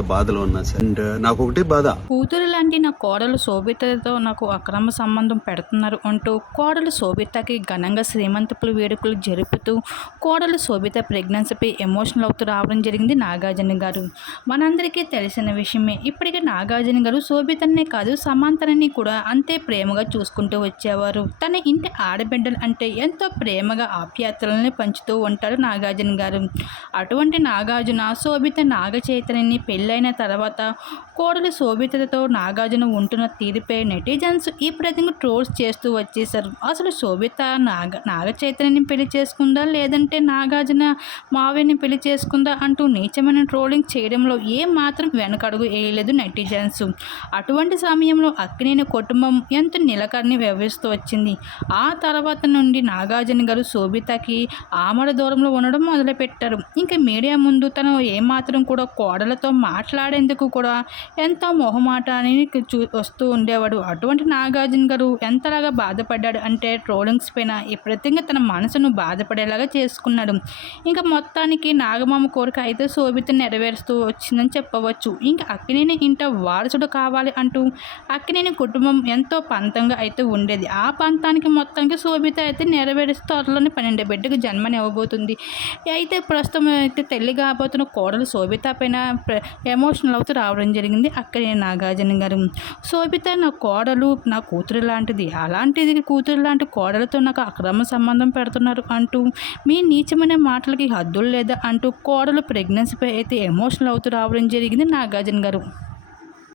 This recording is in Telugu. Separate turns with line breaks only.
బాధలో ఉన్నా సార్. అండ్ uh, నాకు ఒకటే బాధ.
కూతురు లాంటి నా కోడలు శోభితతో నాకు అక్రమ సంబంధం పెడుతున్నారు అంటూ కోడలు శోభితకి ఘనంగా శ్రీమంతపుల వేడుకలు జరుపుతూ కోడలు శోభిత ప్రెగ్నెన్సీపై ఎమోషనల్ అవుతూ రావడం జరిగింది నాగార్జున గారు. మనందరికీ తెలిసిన విషయమే. ఇప్పటికే నాగార్జున గారు శోభితనే కాదు సమాంతరని కూడా అంతే ప్రేమగా చూసుకుంటూ వచ్చేవారు. తన ఇంటి ఆడబిడ్డలు అంటే ఎంతో ప్రేమగా ఆప్యాయతలని పంచుతూ ఉంటారు నాగార్జున గారు. అటువంటి నాగార్జున శోభిత నాగ చైతన్యని పెళ్ళైన తర్వాత కోడలు శోభితతో నాగార్జున ఉంటున్న తీరుపై నెటిజన్స్ ఈ ప్రతిగా ట్రోల్స్ చేస్తూ వచ్చేసారు అసలు శోభిత నాగ నాగ చైతన్యని పెళ్ళి చేసుకుందా? లేదంటే నాగార్జున మావిని పెళ్ళి చేసుకుందా? అంటూ నీచమైన ట్రోలింగ్ చేయడంలో ఏ మాత్రం వెనకడుగు వేయలేదు నెటిజన్స్. అటువంటి సమయంలో అక్కినేని కుటుంబం ఎంత నిలకడని వ్యవహరిస్తూ వచ్చింది. ఆ తర్వాత నుండి నాగార్జున గారు శోభితకి ఆమడ దూరంలో ఉండడం మొదలుపెట్టారు. ఇంకా మీడియా ముందు తను ఏమాత్రం కూడా కోడలతో మా మాట్లాడేందుకు కూడా ఎంతో మొహమాటాన్ని చూ వస్తూ ఉండేవాడు. అటువంటి నాగార్జున గారు ఎంతలాగా బాధపడ్డాడు అంటే ట్రోలింగ్స్ పైన ఈ తన మనసును బాధపడేలాగా చేసుకున్నాడు. ఇంకా మొత్తానికి నాగమామ కోరిక అయితే శోభిత నెరవేరుస్తూ వచ్చిందని చెప్పవచ్చు. ఇంకా అక్కినేని ఇంట వారసుడు కావాలి అంటూ అక్కినేని కుటుంబం ఎంతో పంతంగా అయితే ఉండేది. ఆ పంతానికి మొత్తానికి శోభిత అయితే నెరవేరుస్తూ త్వరలోనే పన్నెండు బిడ్డకు జన్మనివ్వబోతుంది. అయితే ప్రస్తుతం అయితే తల్లి కాబోతున్న కోడలు శోభిత పైన ఎమోషనల్ అవుతూ రావడం జరిగింది అక్కడే నాగార్జున గారు. శోభిత నా కోడలు నా కూతురు లాంటిది. అలాంటిది కూతురు లాంటి కోడలతో నాకు అక్రమ సంబంధం పెడుతున్నారు అంటూ మీ నీచమైన మాటలకి హద్దులు లేదా అంటూ కోడలు ప్రెగ్నెన్సీపై అయితే ఎమోషనల్ అవుతూ రావడం జరిగింది నాగార్జున గారు.